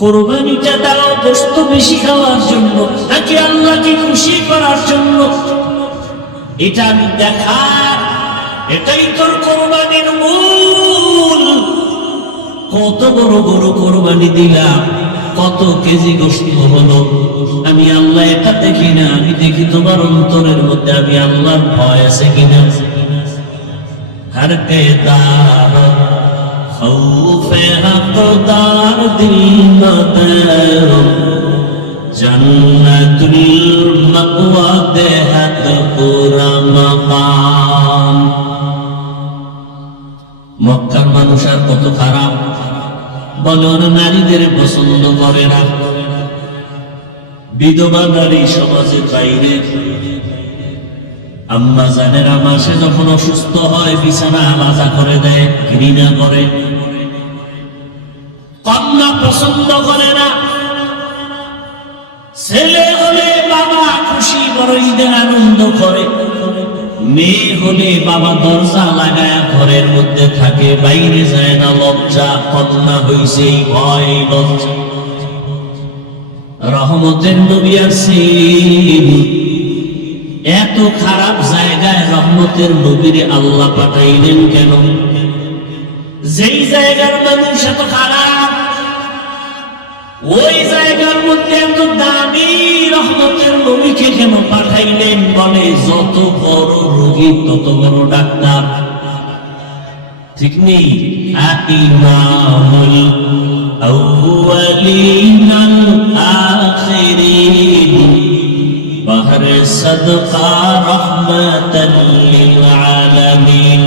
কোরবানিটা দাও গোশত বেশি খাওয়ার জন্য নাকি আল্লাহকে খুশি করার জন্য? এটা আমি দেখার, এটাই তোর কোরবানির মূল। কত বড় বড় কোরবানি দিলাম, কত কেজি গোশত হলো, আমি আল্লাহ এটা দেখি না, আমি দেখি তোমার অন্তরের মধ্যে আমি আল্লাহর ভয় আছে কিনা। हर केदार खौफे हक़दार दिल मदर जन्नतुल मअवा देहत पूरा मकाम। মক্কার মানুষ আর কত খারাপ, বলে ওরা নারীদের পছন্দ করে না, বিধবা নারী সমাজের বাইরে। আম্মা জানেরা মাসে যখন অসুস্থ হয় বিছানা আলাদা করে দেয়, ঘৃণা করে। কন্যা পছন্দ করে না, ছেলে হলে বাবা খুশি বড় ঈদের আনন্দ করে, মেয়ে হলে বাবা দরজা লাগায় ঘরের মধ্যে থাকে, বাইরে যায় না, লজ্জা। কন্যা হইছে ভয় লজ্জা। রহমতের নবী আসেন, এত খারাপ জায়গায় রহমতের নবীরে আল্লাহ পাঠাইলেন কেন? যেই জায়গার মানুষ এত খারাপ, ওই জায়গার মধ্যে এত দামি রহমতের নবীকে কেন পাঠাইলেন? বলে যত বড় রোগী তত বড় ডাক্তার, ঠিক নেই? ইমামুল আউয়ালিনাল আখিরিন بہر صدقہ رحمت للعالمین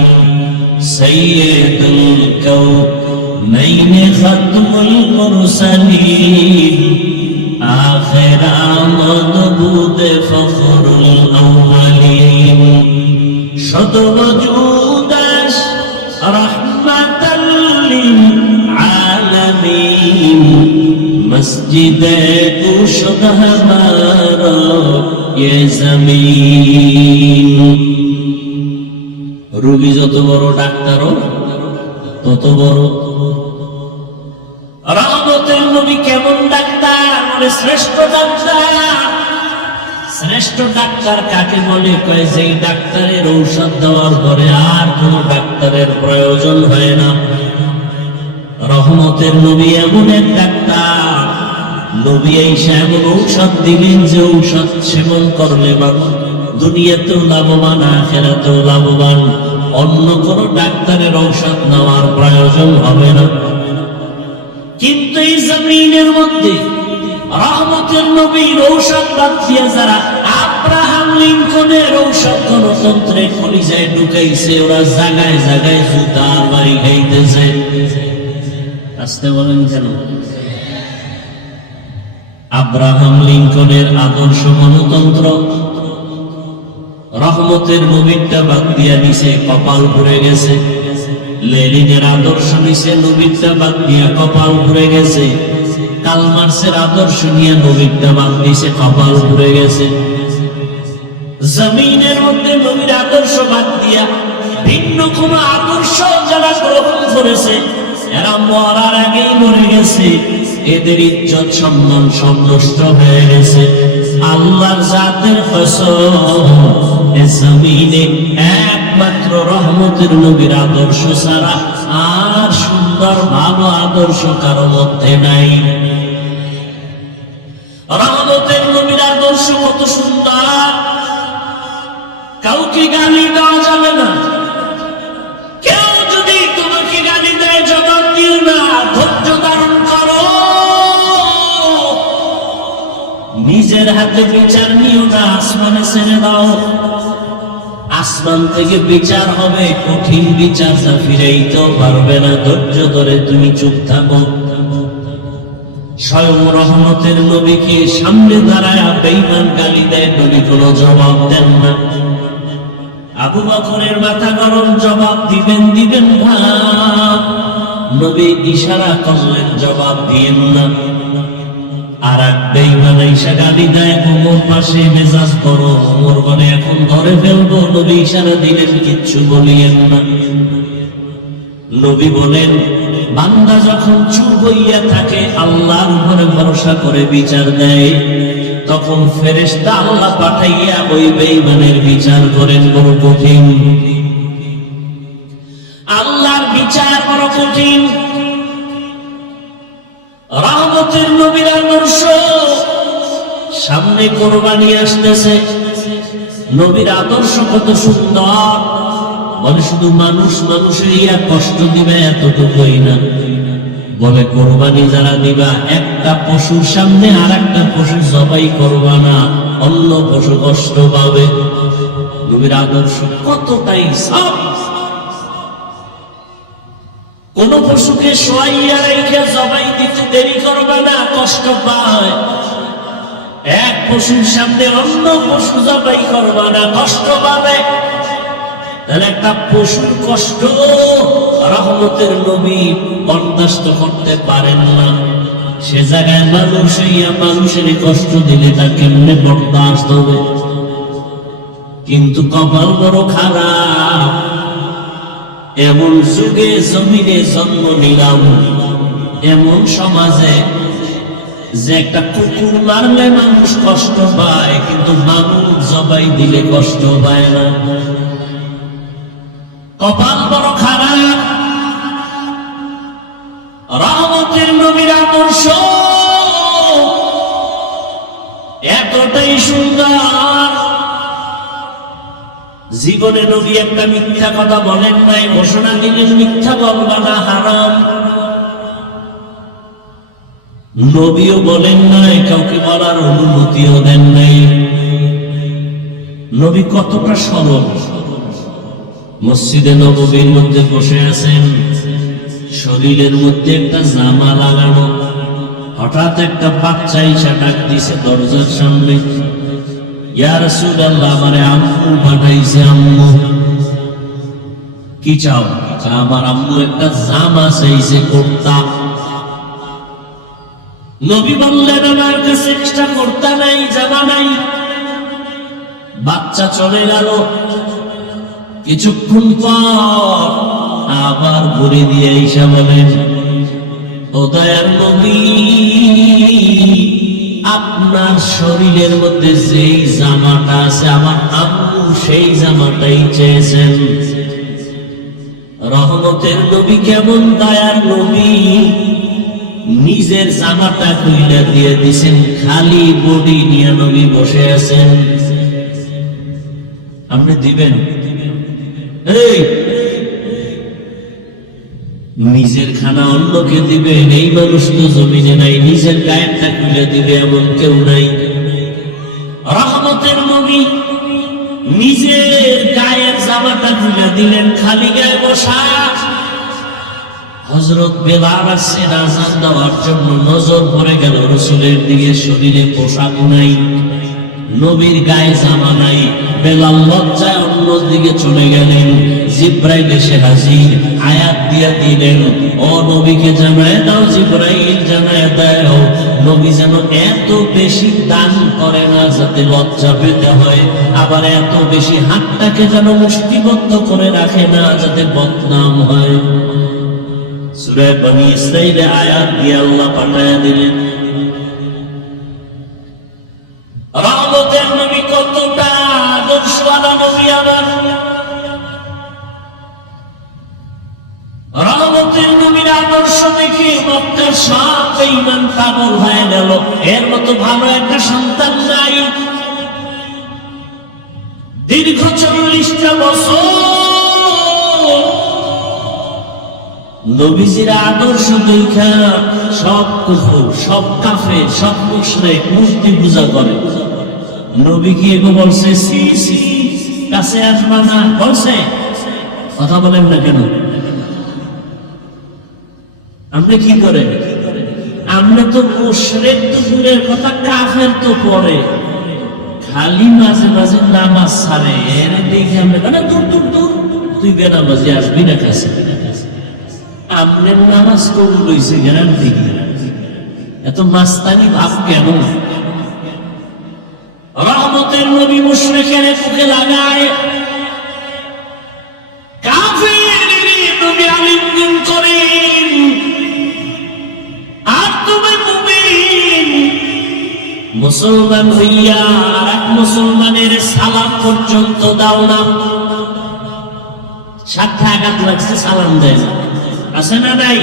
سید الکونین ختم المرسلین آخر آمد بود فخر الاولین شد وجودش رحمت للعالمین مسجد شد ہمارا یہ زمین। রোগী যত বড় ডাক্তারও তত বড়। রহমতের নবী কেমন ডাক্তার? বলে শ্রেষ্ঠ ডাক্তার। শ্রেষ্ঠ ডাক্তার কাকে বলে? কয় যেই ডাক্তারের ঔষধ দেওয়ার পরে আর কোন ডাক্তারের প্রয়োজন হয় না। রহমতের নবী এমন এক ডাক্তার, নবী আইসা এমন ঔষধ দিলেন যে ঔষধ সেবন করলে মানুষ দুনিয়াতেও লাভবান, আখিরাতেও লাভবান। অন্য কোন ডাক্তারের ঔষধ নেওয়ার প্রয়োজন হবে না। কিন্তু এই জমিনের মধ্যে রহমতের নবীর ঔষধ বাদ দিয়া যারা আব্রাহাম লিঙ্কনের ঔষধ গণতন্ত্রে কলিজায় ঢুকাইছে, ওরা জায়গায় জায়গায় জুতার বাড়ি খাইতেছে। আসতে বলেন কেন? আব্রাহাম লিঙ্কনের আদর্শ গণতন্ত্র রহমতের নবীরটা বাদ দিয়া দিছে, কপাল পুড়ে গেছে। লেনিনের আদর্শ নিছে, নবীরটা বাদ দিয়া কপাল পুড়ে গেছে। কালমার্সের আদর্শ নিয়ে নবীরটা বাদ দিছে, কপাল পুড়ে গেছে। জমিনের মধ্যে নবীর আদর্শ বাদ দিয়া ভিন্ন কোন আদর্শ যারা গ্রহণ করেছে, এরা মরার আগেই মরে গেছে। এদের ইজ্জত সম্মান সব নষ্ট হয়ে গেছে। আল্লাহর জাতের কসম, এ জমিনে একমাত্র রহমতের নবীর আদর্শ ছাড়া আর সুন্দর ভালো আদর্শ কারো মধ্যে নাই। রহমতের নবীর আদর্শ কত সুন্দর, কাউকে গালি দেওয়া যাবে না। কেউ যদি তোমাকে গালি দেয় জবাব দিও না, ধৈর্য ধারণ করো। নিজের হাতে বিচার নিও না, আসমানে ছেড়ে দাও। আসমান থেকে বিচার হবে, কঠিন বিচার, যা ফিরাইতেও পারবে না। ধৈর্য ধরে তুমি চুপ থাকো। স্বয়ং রহমতের নবীকে সামনে দাঁড়ায় বেঈমান গালি দেয়, নবী কোনো জবাব দেন না। আবু বকরের মাথা গরম, জবাব দিবেন না। নবী ইশারা করলেন, জবাব দিয়েন না। আর এক বেঈমান এসে গালি দেয়, ওমর পাশে, মেজাজ করো। ওমর বলে এখন ধরে ফেলবো। নবী ইশারা দিলেন, কিচ্ছু বলিয়েন না। নবী বলেন বান্দা যখন চুপ হইয়া থাকে, আল্লাহর উপরে ভরসা করে বিচার দেয়, তখন ফেরেশতা আল্লাহ পাঠাইয়া ওই বেঈমানের বিচার করেন বড় কঠিন। আল্লাহর বিচার বড় কঠিন। রহমতের নবীর আদর্শ, সামনে কোরবানি আসতেছে, নবীর আদর্শ কত সুন্দর। বলে শুধু মানুষ মানুষের ইয়া কষ্ট দিবে এতটুকুই না, বলে কোরবানি যারা দিবা একটা পশুর সামনে আর একটা পশু জবাই করবা না, অন্য পশু কষ্ট পাবে। নবীর আদর্শ কতটাই সব। কোন পশুকে শোয়াইয়া রেখে জবাই দিতে দেরি করবা না, কষ্ট পায়। এক পশুর সামনে অন্য পশু জবাই করবা না, কষ্ট পাবে। তাহলে একটা পশুর কষ্ট রহমতের নবী বরদাস্ত করতে পারেন না। সে জায়গায় মানুষ হইয়া মানুষের কষ্ট দিলে তা কেমনে বরদাস্ত হবে? কিন্তু কপাল বড় খারাপ, এমন যুগে জমিনে জন্ম নিলাম, এমন সমাজে যে একটা কুকুর মারলে মানুষ কষ্ট পায়, কিন্তু মানুষ জবাই দিলে কষ্ট পায় না। কপাল বড় খারাপ। রহমতের নবীর আদর্শ এতটাই সুন্দর, জীবনে নবী একটা মিথ্যা কথা বলেন নাই, ঘোষণা দিলেন মিথ্যা বলবা না, হারাম। নবীও বলেন নাই, কাউকে বলার অনুমতিও দেন নাই। নবী কতটা সরল। মসজিদে নববীর মধ্যে বসে আছেন, শরীরের মধ্যে একটা জামা লাগানো, হঠাৎ একটা বাচ্চা এসে ডাক দিছে দরজার সামনে, ইয়া রাসূলুল্লাহ, আমারে আম্মু পাঠাইছে। আম্মু কি চাও? আমার আম্মু একটা জামা চাইছে, কুর্তা। নবী বললেন, আমার কাছে এক্সট্রা কুর্তা নাই, জামা নাই। বাচ্চা চলে গেল। কিছুক্ষণ পর আবার ঘুরে দিয়ে ঈশা বলেন, ও দয়ার নবী, আপনার শরীরের মধ্যে যেই জামাটা আছে আমার আম্মু সেই জামাটাই চেয়েছেন। রহমতের নবী কেমন দয়ার নবী, নিজের জামাটা খুইলা দিয়ে দিছেন, খালি বডি নিয়ে নবী বসে আছেন। আপনি দিবেন? এই নিজের খানা অন্যকে দিবেন, এই মানুষ তো জমিনে নাই। নিজের গায়েরটা খুলে দিবে এমন কেউ নাই। রহমতের নবী নিজের গায়ের জামাটা খুলে দিলেন, খালি গায়ে বসা। হযরত বেলাল আসছেন আযান দেওয়ার জন্য, নজর পড়ে গেল রাসূলের দিকে, শরীরে পোশাক নাই, নবীর গায়ে জামা নাই। বেলাল লজ্জায় অন্যদিকে চলে গেলেন। জিব্রাইল এসে হাজির, আয়াত দিয়া দিলেন, ও নবীকে জানায় দাও, জিব্রাইল জানায় দাও, নবী যেন এত বেশি দান করে না যাতে লজ্জা পেতে হয়, আবার এত বেশি হাতটাকে যেন মুষ্টিবদ্ধ করে রাখে না যাতে বদনাম হয়। সূরা বনী ইসরাঈলে আয়াত দিয়ে আল্লাহ পাঠায়া দিলেন। রহমতের নবী কতটা আদর্শওয়ালা নবী আমার। রহমতের নবীর আদর্শ দেখে মক্কার সব বেঈমান পাগল হয়ে গেল। এর মতো ভালো একটা সন্তান নাই। দীর্ঘ 40টা বছর নবীজির আদর্শ দেখা সব কুফর, সব কাফের, সব মুশরিক মূর্তি পূজা করে। নবী কি এগো বলছে সি সি কাছে আসবা না? বলছে? কথা বলেন না কেন? আপনি কি করেন? আমরা তো মুশরিক তো দূরের কথা, কাফের তো পরে, খালি মাঝে মাঝে নামাজ ছাড়ে। এর দেখে আমরা দূর দূর দূর, তুই বেনামাজি আসবি না কাছে। আপনার নামাজ কবুল হইছে গ্যারান্টি? এত মাস্তানি ভাব কেন? রহমতের নবী মুশরিকের বুকে লাগায়, কাফের নবী আলিঙ্গন করেন, মুসলমান হইয়া আর এক মুসলমানের সালাম পর্যন্ত দাও না। সাথে আঘাত লাগছে, সালাম দেয় না, আছে না নাই?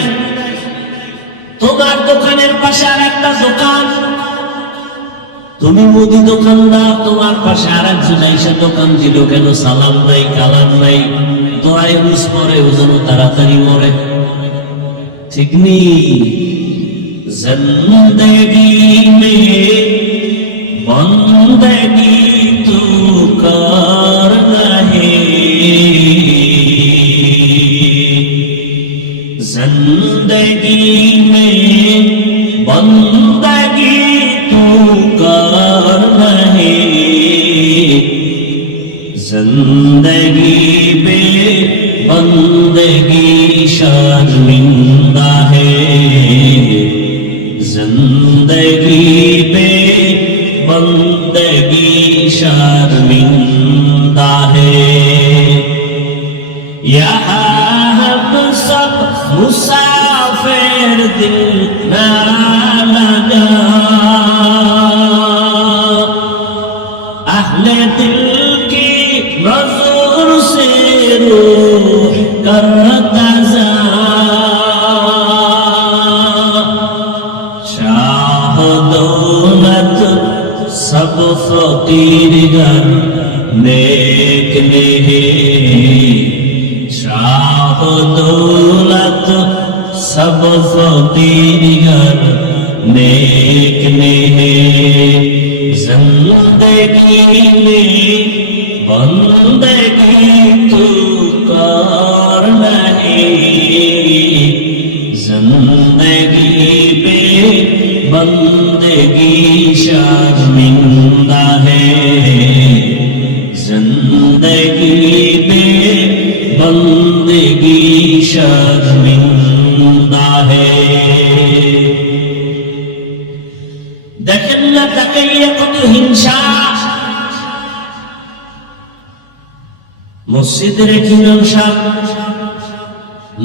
তোমার দোকানের পাশে আর একটা দোকান, তুমি মুদি দোকানদার, তোমার পাশে আর একজন এসে দোকান দিল, কেন সালাম নাই, কালাম নাই, দোয়ায় বুঝ পরে ও যেন তাড়াতাড়ি মরে। ঠিক নেই? জিন্দেগি মে বন্দেগি তু করনা হে, जिंदगी में बंदगी तू करना है, जिंदगी में बंदगी शर्मिंदा है, जिंदगी में बंदगी शर्मिंदा है। यहाँ हम सब मुसाफिर दिल ना लगा, अहले दिल की नज़र से रूह करता जा, शाह दौलत सब फकीर घर नेक नहीं, शाह दौलत सब फकीर घर नेक नहीं, जिंदगी में बंदगी तू करना है, जिंदगी में बंदगी शर्मिंदा है, जिंदगी में बंदगी शर्मिंदा है। দেখেন না তাকাইয়া কত হিংসা। মসজিদের এক ইমাম সাহেব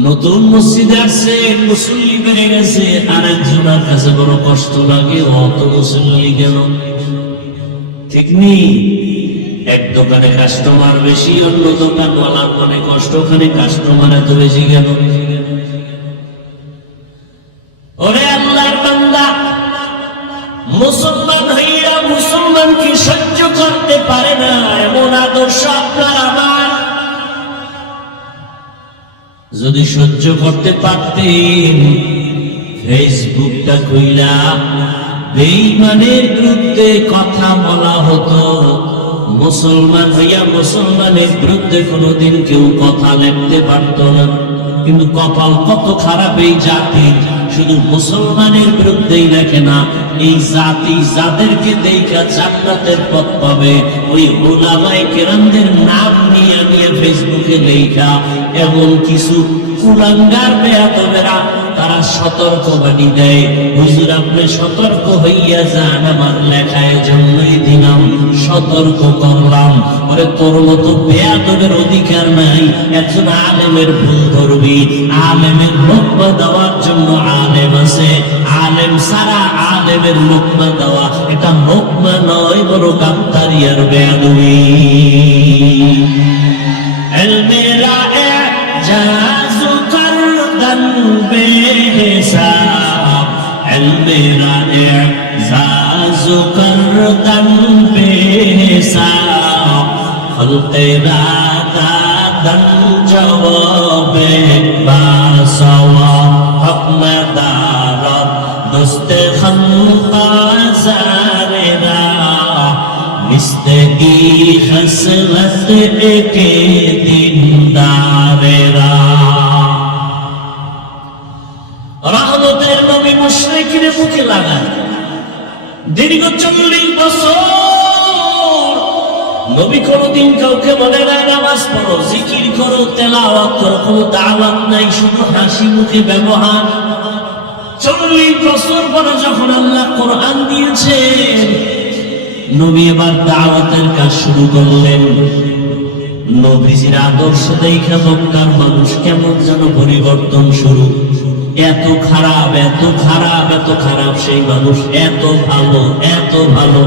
নতুন মসজিদে আসছে, মুসল্লি বেড়ে গেছে, আর একজনের কাছে বড় কষ্ট লাগে, অত মুসল্লি গেল। ঠিক নেই? এক দোকানে কাস্টমার বেশি, অন্য দোকানওয়ালার মনে কষ্ট, ওখানে কাস্টমার এত বেশি গেল। ওরে আল্লাহর বান্দা, মুসলমান হইয়া মুসলমানকে সহ্য করতে পারে না, এমন আদর্শ আপনার আমার। যদি সহ্য করতে পারতেন, ফেসবুকটা খুইলা বেঈমানের বিরুদ্ধে কথা বলা হতো। মুসলমান হইয়া মুসলমানের বিরুদ্ধে কোনোদিন কেউ কথা লিখতে পারত না। কিন্তু কপাল কত খারাপ এই জাতি, শুধু মুসলমানের বিরুদ্ধেই লেখে না, এই জাতি যাদেরকে দেখা জান্নাতের পথ পাবে, ওই উলামায়ে কেরামদের নাম নিয়ে নিয়ে ফেসবুকে লেখা। এমন কিছু কুলাঙ্গার বেয়াদবেরা তারা সতর্কবাণী দেয়, হুজুর আপনি সতর্ক হইয়া যান, আমার লেখায় জন্যই দিলাম, সতর্ক করলাম। ওরে তোর মতো বেয়াদবের অধিকার নাই, একজন আলেমের ভুল ধরবি, আলেমের লোকমা দেওয়ার জন্য আলেম আছে, আলেম সারা আলেমের লোকমা দেওয়া এটা লোকমা নয়, বড় গাদ্দারি আর বেয়াদবি। এলমেরা এজাজু করদান বেহিসাব, এলমেরা এজাজু করদান বেহিসাব, খলকেরা দাদান জবাবে বাসওয়া, হক মদারত দোস্তে খানকাজারেরা, মিস্তগি খসলত একে দিনদারেরা। রহমতের নবী মুশরিকদের মুখে লাগায় দীর্ঘ 40 বছর নবী কোনদিন কাউকে বলে না নামাজ পড়ো, জিকির করো, তেলাওয়াত করো, কোনো দাওয়াত নাই, শুধু হাসি মুখে ব্যবহার। 40 বছর পরে যখন আল্লাহ কোরআন দিয়েছেন, নবী এবার দাওয়াতের কাজ শুরু করলেন। নবীজির আদর্শ দেখে মক্কার মানুষ কেমন যেন পরিবর্তন শুরু। এত খারাপ, এত খারাপ, এত খারাপ সেই মানুষ, এত ভালো, এত ভালো,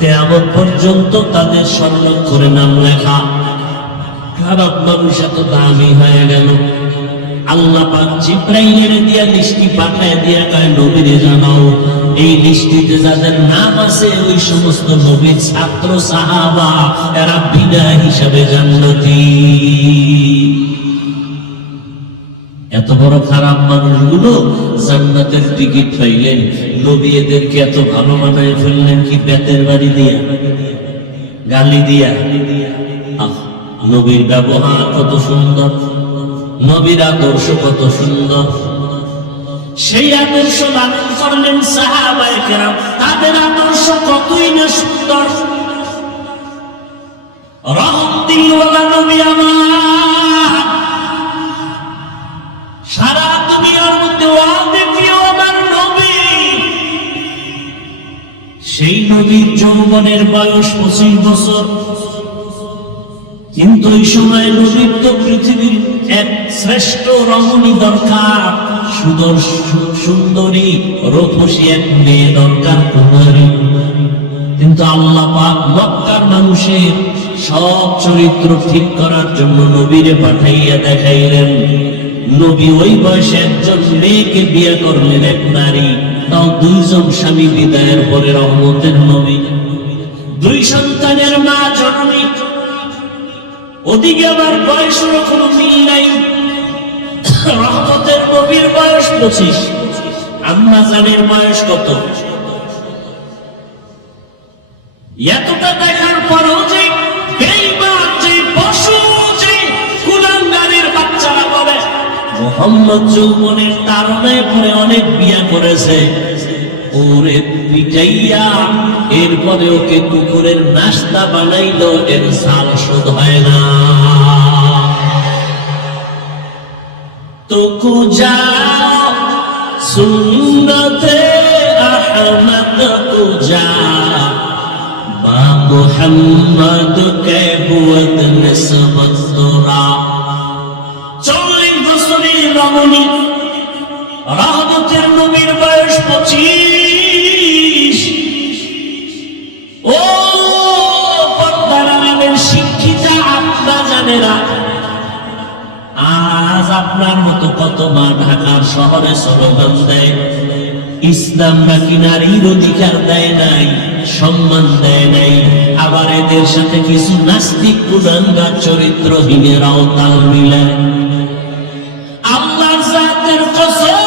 কিয়ামত পর্যন্ত তাদের স্বর্ণাক্ষরে নাম লেখা। খারাপ মানুষ এত দামি হয়ে গেল। আল্লাহ পাক জিবরাইলের দিয়া লিস্টি পাঠায় দিয়া কয় নবীরে জানাও, এই লিস্টিতে যাদের নাম আছে ওই সমস্ত নবীর ছাত্র সাহাবা, এরা বিনা হিসাবে জান্নাতি। এত বড় খারাপ মানুষগুলো জান্নাতের টিকিট পাইলেন, নবী এদেরকে এত ভালো বানায় ফেললেন কি বেতের বাড়ি দিয়া, গালি দিয়া। নবীর ব্যবহার কত সুন্দর, নবীর আদর্শ কত সুন্দর, সেই আদর্শ লালন করলেন সাহাবায়ে কেরাম। তাদের আদর্শ কতই না সুন্দর। রহমতুল্লাহ নবী আমার, সারা দুনিয়ার মধ্যে অদ্বিতীয় আমার নবী। সেই নবীর যৌবনের বয়স 25 বছর, কিন্তু ওই সময় নবীর তো পৃথিবীর এক শ্রেষ্ঠ রমণী দরকার, সুন্দরী রূপসী এক মেয়ে দরকার, কুমারী। কিন্তু আল্লাহ পাক মক্কার মানুষের সব চরিত্র ঠিক করার জন্য নবীরে পাঠাইয়া দেখাইলেন। নবী ওই বয়সে একজন মেয়েকে বিয়ে করলেন, এক নারী, তাও 2 জন স্বামী বিদায়ের পরে। রহমতের নবী, 2 সন্তানের মা জননী, ওদিকে আবার বয়সের কোনো মিল নাই। রহমতের নবীর বয়স 25, আম্মা জানের বয়স কত? এতটা দেখার পরও যে বেঈমান, যে পশু, যে কুলাঙ্গারের বাচ্চারা বলে মুহাম্মদ যৌবনের তারণায় পরে অনেক বিয়া করেছে, ওরে পিটাইয়া এরপরে ওকে কুকুরের নাস্তা বানাইলো, এর সাল শোধ হয় না। তো কুজা সুন্নতে আহমদ কুজা বা মুহাম্মদ কে বুয়ত নিসবত তোরা। 40 বছরের রমণী রহমতের নবীর বয়স 25। ও পর্দার আড়ালের শিক্ষিতা আব্বা জানেরা, আজ আপনার মতো কত মা ঢাকার শহরে স্লোগান দেয়, ইসলাম নাকি নারীর অধিকার দেয় নাই, সম্মান দেয় নাই। আবার এদের সাথে কিছু নাস্তিক কুলাঙ্গার চরিত্রহীনেরাও তাল মিলায়। আল্লাহর জাতের কসম,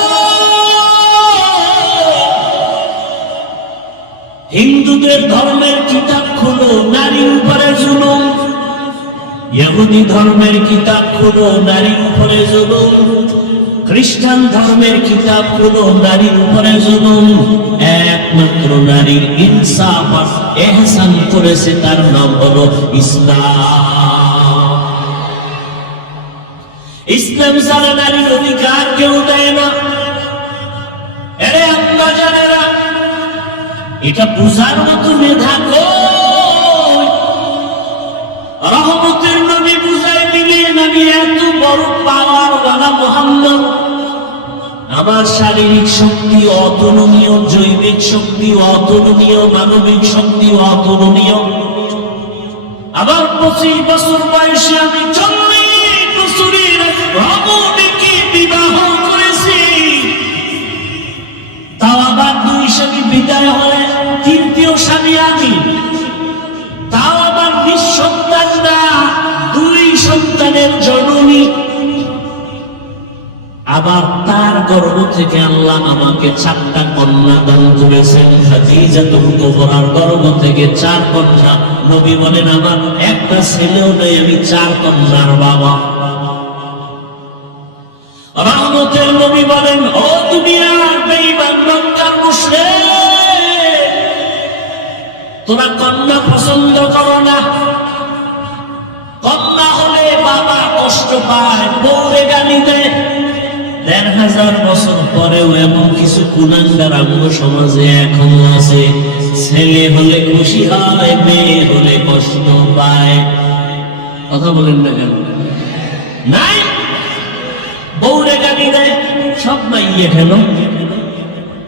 হিন্দুদের ধর্মের কিতাব খুলো, নারীর উপরে জুলুম। ইহুদি ধর্মের কিতাব খুলো, নারীর উপরে জুলুম। খ্রিস্টান ধর্মের কিতাব খুলো, নারীর উপরে জুলুম। একমাত্র নারীর ইনসাফ আর ইহসান করেছে, তার নাম হলো ইসলাম। ইসলাম ছাড়া নারীর অধিকার কেউ দেয় না। এরে আম্মা জানেরা, এটা বুঝার মতো মেধা কই? রহমতের নবী বুঝাই দিলেন, আমি এত বড় পাওয়ার ওয়ালা মুহাম্মদ, আমার শারীরিক শক্তি অতুলনীয়, জৈবিক শক্তি অতুলনীয়, মানবিক শক্তি অতুলনীয়। আবার 25 বছর বয়সে আমি 40 বছরের রমণীকে বিবাহ করেছি, তাও আবার 2 স্বামী বিদায় হয়ে 3য় স্বামী আমি, তাও আবার নিঃসন্তান না, 2 সন্তানের জননী। আবার তার গর্ভ থেকে আল্লাহ আমাকে 4টা কন্যা দান করেছেন। খাদিজাতুল কুবরার গর্ভ থেকে 4 কন্যা। নবী বলেন আমার একটা ছেলেও নেই, আমি 4 কন্যার বাবা। রহমতের নবী বলেন, ও দুনিয়ার বেঈমান মক্কার মুশরিক, তোরা কন্যা পছন্দ করো না। কন্যা হলে বাবা কষ্ট পায়, বউরে গালি দেয়। 1000 বছর পরেও এমন কিছু কুলাঙ্গার আমগো সমাজে এখনো আছে। ছেলে হলে খুশি হয়, মেয়ে হলে কষ্ট পায়। কথা বলেন না কেন? নাই, বউরে গালি দেয়, সব মাইয়ে গেল,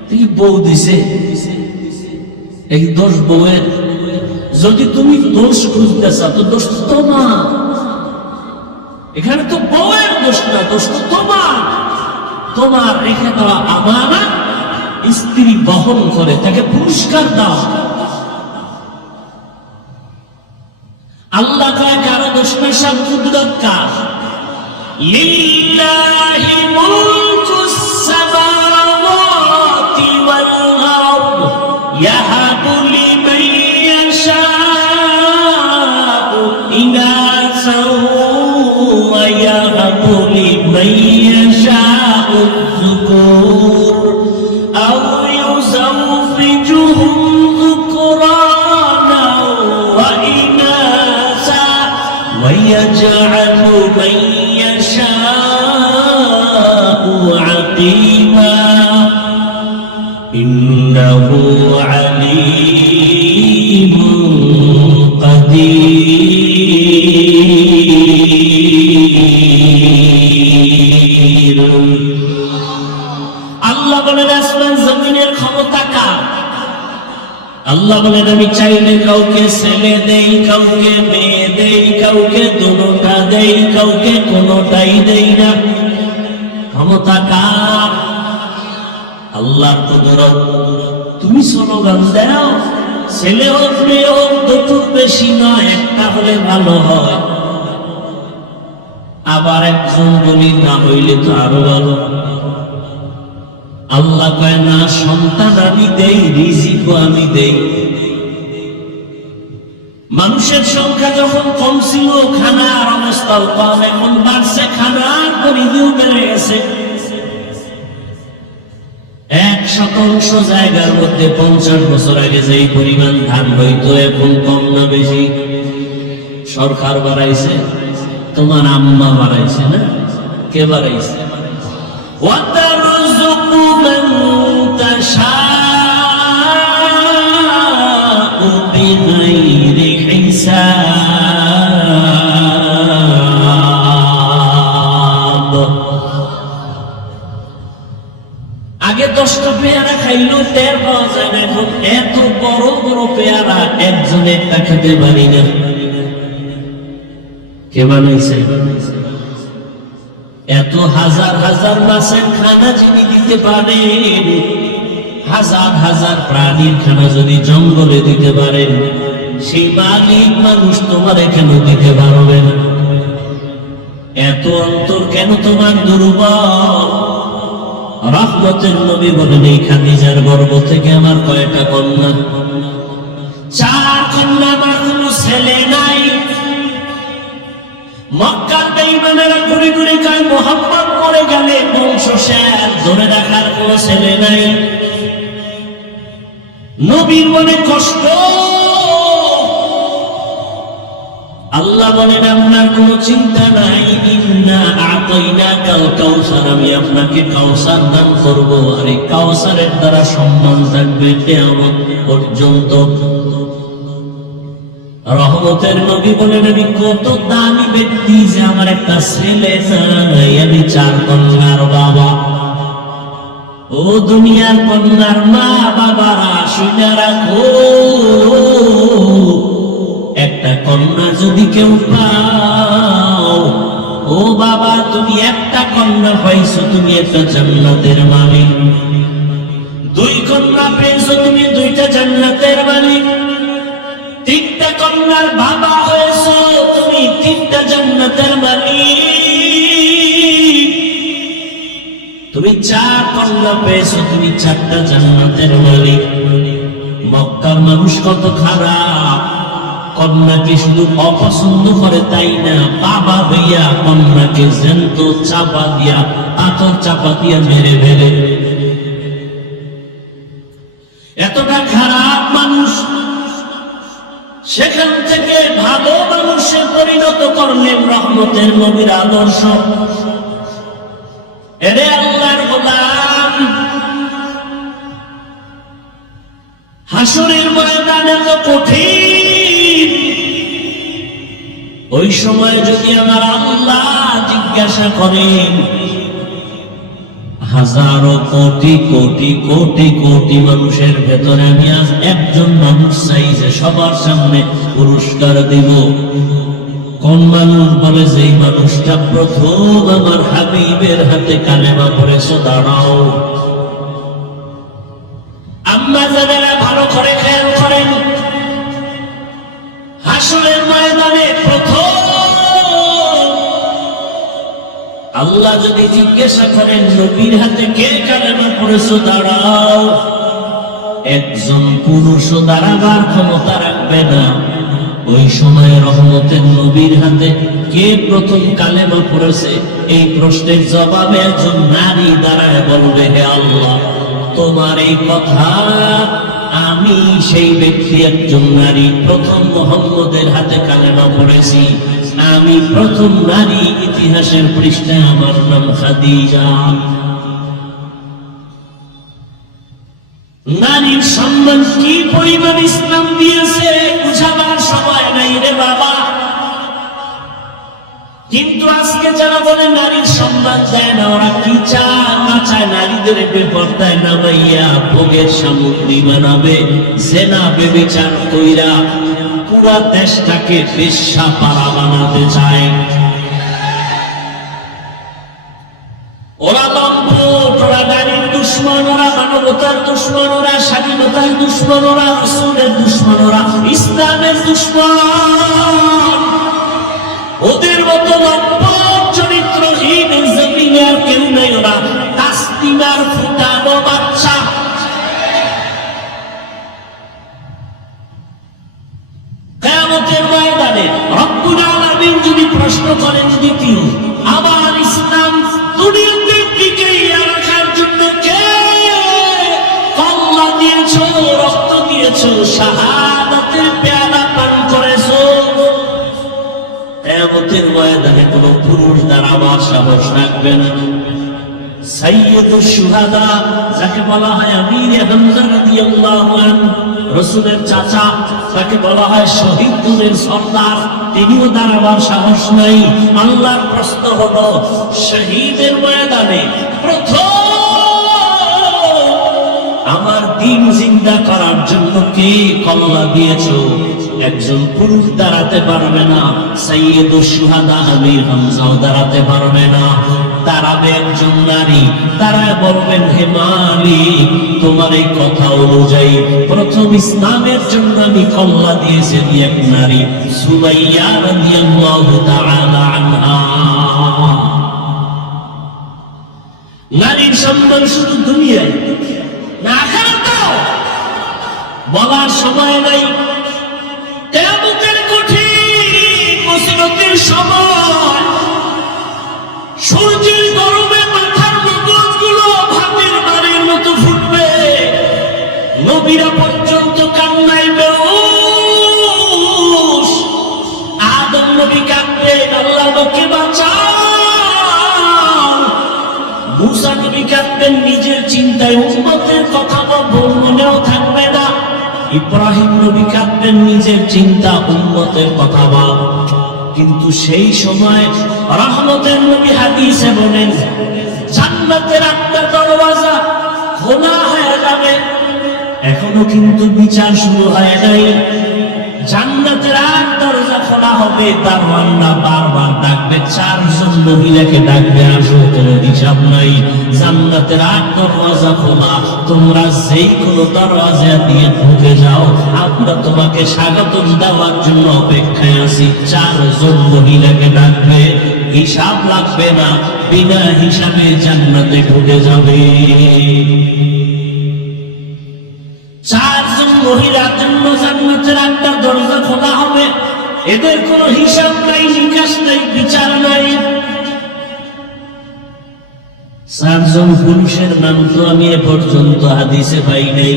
তুই বউ দিছে, এই দোষ বউয়ের। যদি তুমি দোষ খুঁজতে চাও তো দোষ তো তোমার, এখানে তো বউয়ের দোষ না, দোষ তো তোমার। তোমার রেখে দেওয়া আমানত স্ত্রী বহন করে, তাকে পুরস্কার দাও। আল্লাহ কয় কারো দোষ নয়, সব কুদরত কার। লিল্লাহি মুলকুস সামাওয়াতি ওয়াল আরদ ইয়াহাবু লিমান ইয়াশাউ ইনাসাও ওয়া ইয়াহাবু লিমান ইয়াশাউ যুকুর আও ইউযাওযিজুহুম যুকরানা ওয়া ইনাসা ওয়া ইয়াজআলু মান يشاء عقيما إنه عليم قدير। আল্লাহ বলেন আসমান জমিনের ক্ষমতা কার? আল্লাহ বলেন আমি চাইলে কাউকে ছেলে দেই, কাউকে মেয়ে দেই, কাউকে দুটোটা দেই, কাউকে কোনোটাই দেই না। ক্ষমতা কার? আল্লাহর কুদরত। তুমি স্লোগান দাও, ছেলে হোক মেয়ে হোক, দুটোর বেশি নয়, একটা হলে ভালো হয়। আবার একজন বলি না হইলে তো আরো ভালো। আল্লাহ কয় না, সন্তান আমি দেই, রিজিকও আমি দেই। মানুষের সংখ্যা যখন কম ছিল, খানার অবস্থাও কম, এখন বাড়ছে, খানার পরিধিও বেড়ে গেছে। 1% জায়গার মধ্যে 50 বছর আগে যেই পরিমাণ ধান হইতো, এখন কম না বেশি? সরকার বাড়াইছে, তোমার আম্মা বাড়াইছে না? কে বাড়াইছে? وَتَرْزُقُ مَن تَشَاءُ بِغَيْرِ حِسَابٍ। আগে 10টা পেয়ারা খাইলেও টের পাওয়া যায় না, এখন এত বড় বড় পেয়ারা একজনে একটা খেতে পারি না। কে বানাইছে? এত হাজার হাজার মাছের খানা যিনি দিতে পারেন, হাজার হাজার প্রাণীর খানা যদি জঙ্গলে দিতে পারেন, সেই মালিক মানুষ তোমার কেন দিতে পারবে না? এত অন্তর কেন তোমার দুর্বল? রহমতের নবী বলেন, এই খাদিজার গর্ভ থেকে আমার কয়টা কন্যা? 4 কন্যা, আমার কোনো ছেলে নাই। মক্কার বেঈমানেরা ঘুরে ঘুরে কয় মুহাম্মদ মরে গেলে বংশ শেষ, ধরে রাখার কোনো ছেলে নাই। নবীর মনে কষ্ট। আল্লাহ বলেন আপনার কোনো চিন্তা নাই, ইন্না আতাইনাকাল কাউসার, আমি আপনাকে কাউসার দান করব, আর এই কাউসারের দ্বারা সম্মান থাকবে কিয়ামত পর্যন্ত। রহমতের নবী বলেন, আমি কত দামি ব্যক্তি যে আমার একটা ছেলে নাই, আমি 4 কন্যার বাবা। ও দুনিয়ার কন্যার মা বাবারা, শুনে রাখো, একটা কন্যা যদি কেউ পাও, ও বাবা তুমি একটা কন্যা পাইছো, তুমি একটা জান্নাতের মালিক। 2 কন্যা পেয়েছো, তুমি 2টা জান্নাতের মালিক। 3টা কন্যার বাবা হয়েছো, তুমি 3টা জান্নাতের মালিক। তুমি 4 কন্যা পেয়েছো, তুমি 4টা জান্নাতের মালিক। মক্কার মানুষ কত খারাপ, কন্যাকে শুধু অপছন্দ করে তাই না, বাবা হইয়া কন্যাকে জ্যান্ত চাপা দিয়া, পাথর চাপা দিয়া মেরে ফেলে। এতটা খারাপ মানুষ, সেখান থেকে ভালো মানুষে পরিণত করলেন রহমতের নবীর আদর্শ। এরে আল্লাহর গোলাম, হাসরের ময়দানে তো কঠিন। ওই সময় যদি আমার আল্লাহ জিজ্ঞাসা করেন, হাজারো কোটি কোটি কোটি কোটি মানুষের ভেতরে আমি আজ একজন মানুষ চাই যে সবার সামনে পুরস্কার দিব। কোন মানুষ বলে যে মানুষটা প্রথম আমার হাবিবের হাতে কালেমা পড়েছে? দাঁড়াও আম্মা জানেরা, ভালো করে খেয়াল করেন। হাসরের ময়দানে প্রথম আল্লাহ যদি জিজ্ঞাসা করেন নবীর হাতে কে কালেমা পড়েছো? দাঁড়াও, একজন পুরুষও দাঁড়াবার ক্ষমতা রাখবে না। ওই সময় রহমতের নবীর হাতে কে প্রথম কালেমা পড়েছে এই প্রশ্নের জবাবে একজন নারী দাঁড়ায় বলবে, হে আল্লাহ, তোমার এই কথা আমি সেই ব্যক্তি, একজন নারী প্রথম মুহাম্মদের হাতে কালেমা পড়েছি। আমি প্রথম নারী, ইতিহাসের পৃষ্ঠায় আমার নাম খাদিজা। নারীর সম্মান কি পরিমাণ ইসলাম দিয়েছে বুঝাবার সময় নাই রে বাবা। কিন্তু আজকে যারা বলে নারীর সম্মান দেয় না, ওরা কি চায় না চায়? নারীদের বেপরদায় নামাইয়া ভোগের সামগ্রী বানাবে, জেনা বেবিচার কইরা পুরা দেশটাকে বেশ্যা পাড়া বানাতে চায়। ওরা লম্পট, ওরা নারীর দুশ্মন, ওরা মানবতার দুশ্মন, ওরা স্বাধীনতার দুশ্মন, ওরা রাসূলের দুশ্মন, ওরা ইসলামের দুশ্মন। ওদের মতো লম্পট চরিত্রহীন জমিনে আর কেউ নেই। ওরা তাসলিমার ফুটানো বাচ্চা। কিয়ামতের ময়দানে রব্বুল আলামিন যদি প্রশ্ন করেন, দ্বিতীয় আমার ইসলাম দুনিয়াতে টিকে রাখার জন্য কে কল্লা দিয়েছো, রক্ত দিয়েছো, শাহাদাতের পেয়ালা পান করেছো? কিয়ামতের ময়দানে কোনো পুরুষ দাঁড়াবার সাহস রাখবে না। সাইয়্যিদুশ শুহাদা, যাকে বলা হয় আমিরে হামজা রাদিয়াল্লাহু আনহু, রাসূলের চাচা, তাকে বলা হয় শহীদদের সর্দার, তিনিও দাঁড়াবার সাহস নাই। আল্লাহর প্রশ্ন হলো, শহীদের ময়দানে প্রথম আমার দিন জিন্দা করার জন্য কে কল্লা দিয়েছো? একজন পুরুষ দাঁড়াতে পারবে না। সাইয়্যিদুশ শুহাদা আমির হামজাও দাঁড়াতে পারবে না। দাঁড়াবে একজন নারী, তারা বলবেন, হে মালিক, তোমার এই কথা অনুযায়ী প্রথম ইসলামের জন্য আমি কল্লা দিয়েছি এক নারী, সুমাইয়া রাদিয়াল্লাহু তাআলা আনহা। নারীর সম্মান শুধু দুনিয়ায় না, আখিরাতেও বলার সময় নাই। কিয়ামতের কঠিন মুসিবতের সময় সূর্যের গরমে মাথার মগজগুলো ভাতের বাড়ির মতো ফুটবে। নবীরা পর্যন্ত কান্নায় বেহুশ। আদম নবী কাঁদবেন, আল্লাহ আমাকে বাঁচাও। মুসা নবী কাঁদবেন নিজের চিন্তায়, উম্মতের কথা মনেও থাকবে না। ইব্রাহিম নবী কাঁদবেন নিজের চিন্তা, উম্মতের কথা ভাব। কিন্তু সেই সময় রহমতের নবী হাদিসে বলেন, জান্নাতের একটা দরওয়াজা খোলা হয়ে যাবে। এখনো কিন্তু বিচার শুরু হয় নাই। জান্নাতের এক দরজা খোলা হবে, দারওয়ানরা বারবার ডাকবে, চারজন মহিলাকে ডাকবে, আসো, কোনো হিসাব নাই। জান্নাতের এক দরওয়াজা খোলা, তোমরা যেই কোনো দরওয়াজা দিয়ে ঢুকে যাও, আমরা তোমাকে স্বাগত দেওয়ার জন্য অপেক্ষায় আছি। চারজন মহিলাকে ডাকবে, হিসাব লাগবে না, বিনা হিসাবে জান্নাতে ঢুকে যাবে। চারজন মহিলার জন্য জান্নাতের একটা দরজা খোলা হবে। এদের কোনো হিসাব নাই, নিকাশ নাই, বিচার নাই। চারজন পুরুষের নাম তো আমি এ পর্যন্ত হাদিসে পাই নাই,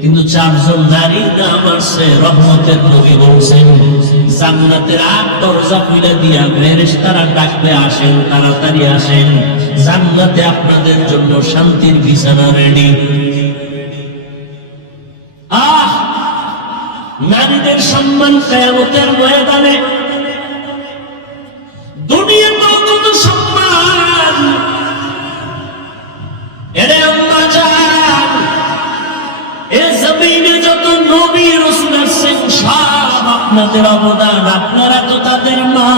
কিন্তু চারজন নারীর নাম আছে। রহমতের নবী বলছেন, জান্নাতের আট দরজা খুলে দিয়া ফেরেশতারা ডাকবে, আসেন, তাড়াতাড়ি আসেন, জান্নাতে আপনাদের জন্য শান্তির বিছানা রেডি। নারীদের সম্মান কিয়ামতের ময়দানে। দুনিয়াতেও কত সম্মান, নবী রাসূল আছেন সব আপনাদের অবদান। আপনারা তো তাদের মা,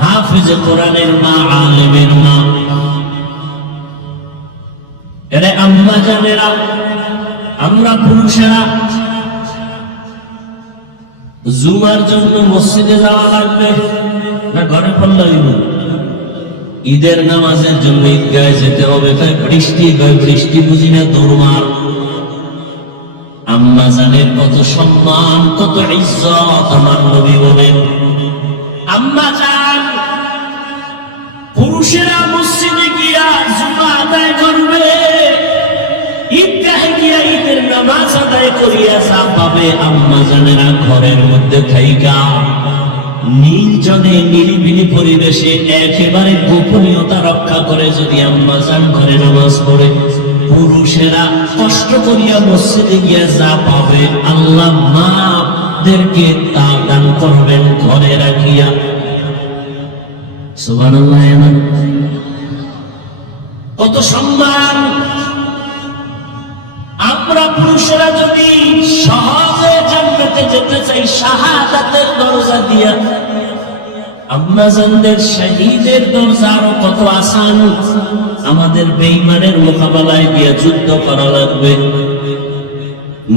হাফেজে কোরআনের মা, আলেমের মা। এরে আম্মা জানেরা, আমরা পুরুষেরা জুমার জন্য মসজিদে যাওয়া লাগবে না ঘরে পড়লে হইব? ঈদের নামাজের জন্য ঈদগাহে যেতে হবে, তাই বৃষ্টি বুঝি না দৌড়মার। আম্মা জানের কত সম্মান, কত ইজ্জত আমার নবী বলেন। আম্মা জান, পুরুষেরা মসজিদে গিয়া জুমা আদায় করবে, ঈদগাহে গিয়া ঈদের নামাজ আদায় করিয়া সওয়াব পাবে। আম্মা জানেরা ঘরের মধ্যে থাইকা নির্জনে নিরিবিলি পরিবেশে একেবারে গোপনীয়তা রক্ষা করে যদি আম্মা জান ঘরে নামাজ পড়ে, পুরুষেরা কষ্ট করিয়া মসজিদে গিয়া যা পাবে আল্লাহ মাদেরকে তা দান করবেন ঘরে রাখিয়া। সুবহানাল্লাহ। কত সম্মান! আমরা পুরুষেরা যদি সহজে জান্নাতে যেতে চাই শাহাদাতের দরজা দিয়া, আম্মা জানদের শহীদের দরজা আরো কত আসান। আমাদের বেঈমানের মোকাবেলায় গিয়ে যুদ্ধ করা লাগবে।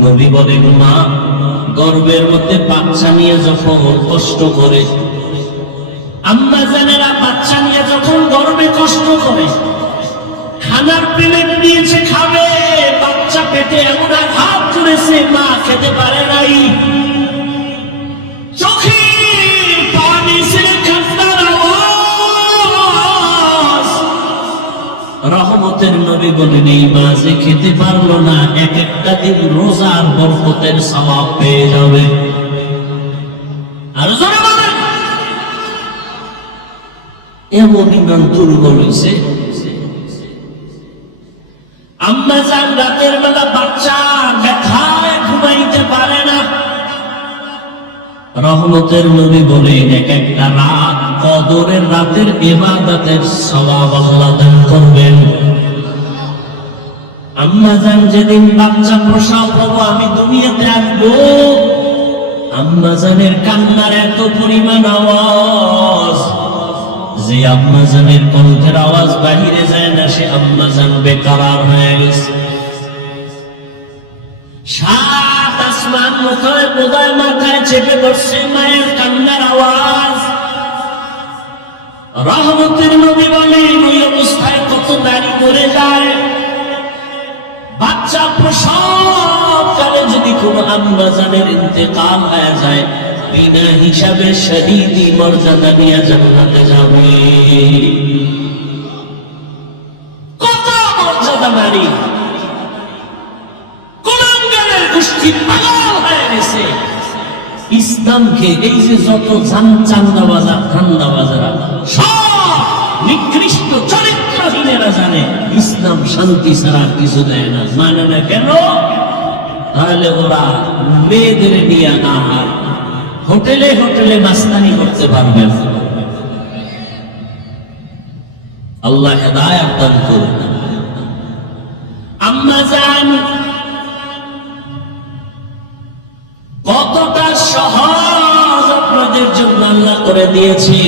নবী বলেন, মা গর্ভের মধ্যে বাচ্চা নিয়ে যখন কষ্ট করে, আম্মা জানেরা বাচ্চা নিয়ে যখন গর্ভে কষ্ট করে, খানার প্লেট নিয়েছে খাবে, বাচ্চা পেটে এমন আঘাত করেছে মা খেতে পারে নাই, চোখে পানি ছেড়ে কান্নার আওয়াজ। রহমতের নবী বলেন, এই মা যে খেতে পারলো না, এক একটা দিন রোজার বরকতের সওয়াব পেয়ে যাবে। আর জোরে বলেন, এমন ইমান দুর্বল হয়েছে। আম্মা জান রাতের বেলা বাচ্চা ব্যথায় ঘুমাইতে পারে না। রহমতের নবী বলেন, এক একটা রাত কদরের রাতের ইবাদতের সওয়াব আল্লাহ দান করবেন। আম্মা জান যেদিন বাচ্চা প্রসব হবো, আমি দুনিয়াতে আসবো, আম্মা জানের কান্নার এত পরিমাণ আওয়াজ যে আম্মা জানের কণ্ঠের আওয়াজ বাহিরে যায় না, সে আম্মা জান বেকরার হয়ে গেছে। সাত আসমান মুখে বোধহয় মাথায় চেপে বসছে মায়ের কান্নার আওয়াজ। রহমতের নবী বলেন, ওই অবস্থায় কত নারী মরে যায়। বাচ্চা প্রসবকালে যদি কোনো আম্মা জানের ইন্তেকাল হয়ে যায়, বিনা হিসাবে শহীদি মর্যাদা নিয়ে জান্নাতে যাবে। কত মর্যাদা নারী! কুলাঙ্গারের গোষ্ঠী পাগল হয়ে গেছে ইসলামকে। এই যে যত চান্দাবাজার ধান্দাবাজারা সব নিকৃষ্ট চরিত্রহীনেরা জানে ইসলাম শান্তি ছাড়া কিছু দেয় না। মানে না কেন? তাহলে ওরা মেয়েদের নিয়ে আহার হোটেলে হোটেলে মাস্তানি করতে পারবে। আল্লাহ হেদায়েত দান করুন। আম্মা জান কতটা সহজ আপনাদের জন্য আল্লাহ করে দিয়েছি।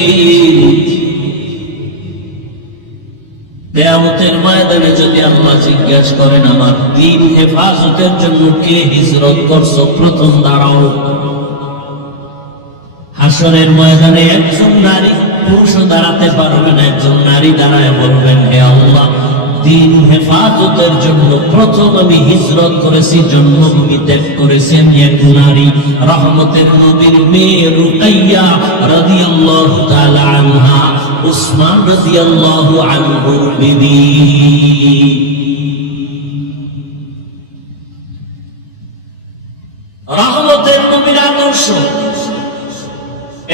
কিয়ামতের ময়দানে যদি আল্লাহ জিজ্ঞাসা করেন, আমার দ্বীন হেফাজতের জন্য কে হিজরত করছো, প্রথম দাঁড়াও। হাসরের ময়দানে একজন নারী পুরুষও দাঁড়াতে পারবে না, একজন নারী দাঁড়ায় বলবেন, হে আল্লাহ, দ্বীন হেফাজতের জন্য প্রথম আমি হিজরত করেছি, জন্মভূমি ত্যাগ করেছি আমি এক নারী। রহমতের নবীর মেয়ে রুকাইয়া রাদিয়াল্লাহু তাআলা আনহা, উসমান রাদিয়াল্লাহু আনহুর বিবি। রহমতের নবীর আদর্শ।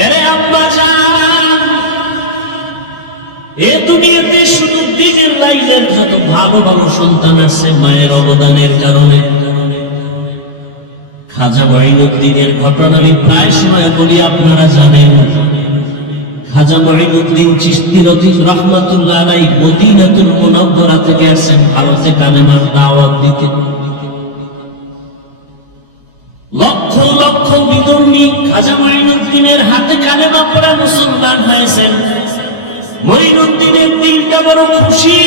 এরে আম্মা জান, এ দুনিয়াতে শুধু দ্বীনের লাইনের যত ভালো ভালো সন্তান আছে মায়ের অবদানের কারণে। খাজা মঈনুদ্দিনের ঘটনা আমি প্রায় সময় বলি, আপনারা জানেন। খাজা মঈনুদ্দিন চিশতি রাহমাতুল্লাহ আলাইহি মদিনাতুল মুনাওয়ারা থেকে আসেন ভারতে কালেমার দাওয়াত দিতে। লক্ষ বিধর্মী খাজা মঈনুদ্দিনের হাতে কালেমা পড়ে মুসলমান হয়েছেন। মঈনুদ্দিনের দিলটা বড় খুশি।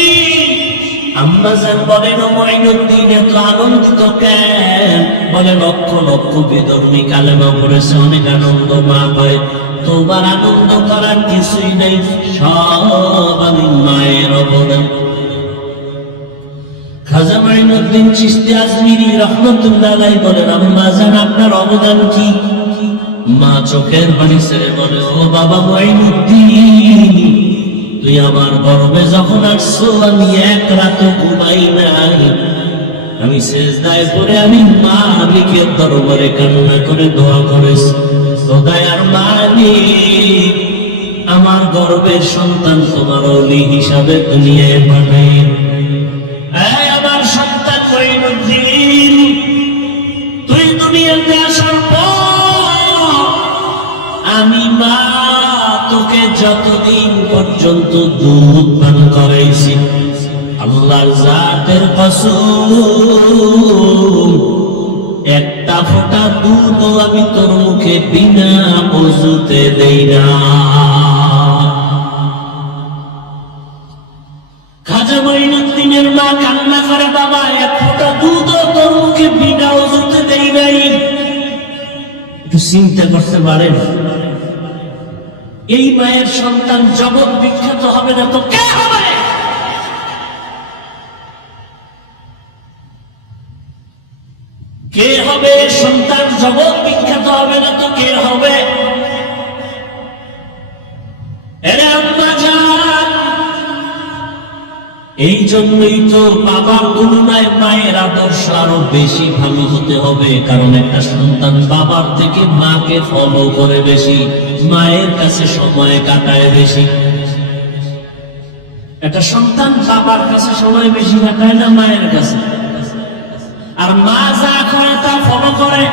আম্মাজান বলেন, ও মঈনুদ্দিন এত আনন্দিত কেন? বলে, লক্ষ লক্ষ বিধর্মী কালেমা পড়েছে, অনেক আনন্দ মা পায়। তোমার আনন্দ করার কিছুই নেই, সব আমি মায়ের অবদান। খাজা মঈনুদ্দিন চিশতি আজমিরি রহমাতুল্লাহ আলাইহি বলেন, আম্মাজান আপনার অবদান কি? মা চোখের পানি ছেড়ে বলে, ও বাবা মঈনুদ্দিন, তুই আমার গর্বে যখন আসছো আমি এক রাতে ঘুমাই নাই। আমি সেজদায় পড়ে আমি মালিকের দরবারে কান্না করে দোয়া করেছি, তো দয়ার মালিক আমার গর্বের সন্তান তোমার ওলি হিসাবে দুনিয়ায় পাঠাই। আমার সন্তান মঈনুদ্দিন, তুই দুনিয়াতে আসার পর আমি মা তোকে যতদিন পর্যন্ত দুধ পান করাইছি, আল্লাহর জাতের কসম একটা ফোঁটা দুধও আমি তোর মুখে বিনা ওযুতে দেই না। খাজা মঈনুদ্দিনের মা কান্না করে, বাবা এক ফোঁটা দুধও তোর মুখে বিনা ওযুতে দেই নাই। একটু চিন্তা করতে পারেন, এই মায়ের সন্তান জগৎ বিখ্যাত হবে না তো কে হবে? কে হবে? সন্তান জগৎ বিখ্যাত হবে না তো কে হবে? এরে আম্মাজান, এই জন্যই তো বাবার তুলনায় মায়ের আদর্শ আরো বেশি ভালো হতে হবে। কারণ একটা সন্তান বাবার থেকে মাকে ফলো করে বেশি, মায়ের কাছে সময় কাটায় বেশি। একটা সন্তান বাবার কাছে সময় বেশি কাটায় না মায়ের কাছে? আর মা যা করে তা ফলো করে।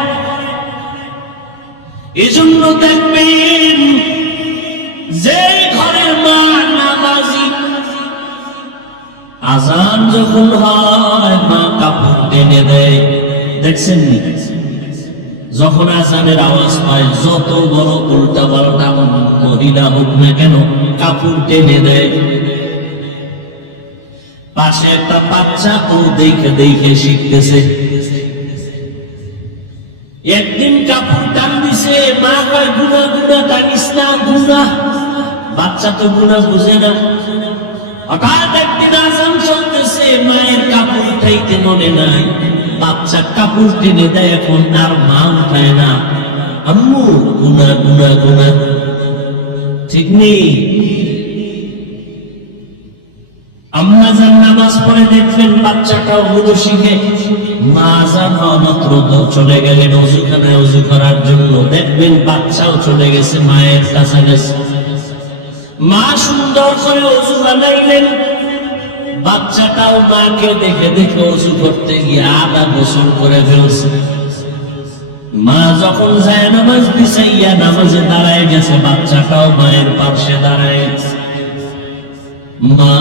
এজন্য দেখবেন যে ঘরের মা নামাজি, আজান যখন হয় মা কাপড় টেনে দেয়। দেখছেন নি? যখন আজানের আওয়াজ পায়, যত বড় উল্টা পাল্টা মহিলা হোক না কেন, কাপড় টেনে দেয়। পাশে একটা বাচ্চা ও দেখে দেখে শিখতেছে। একদিন কাপড় টান দিছে, মা কয় গুনা গুনা টানিস না, গুনা। বাচ্চা তো গুনা বুঝে না। হঠাৎ একদিন আজান চলতেছে, মায়ের কাপড় উঠাইতে মনে নাই, বাচ্চা কাপড় টেনে দেয়, এখন আর মা উঠায় না। আম্মু গুনা গুনা গুনা, ঠিক নেই? আম্মাজান নামাজ পড়ে দেখলেন বাচ্চাটাও ওযু শিখে। মা আজান হওয়া মাত্র চলে গেলেন ওযুখানায় ওযু করার জন্য। দেখবেন বাচ্চাও চলে গেছে মায়ের কাছাকাছি। মা সুন্দর করে ওযু বানাইলেন, বাচ্চাটাও মাকে দেখে দেখে ওযু করতে গিয়ে আধা গোসল করে ফেলছে। মা যখন যায় নামাজ বিছাইয়া নামাজে দাঁড়ায় গেছে, বাচ্চাটাও মায়ের পাশে দাঁড়ায় গেছে। মা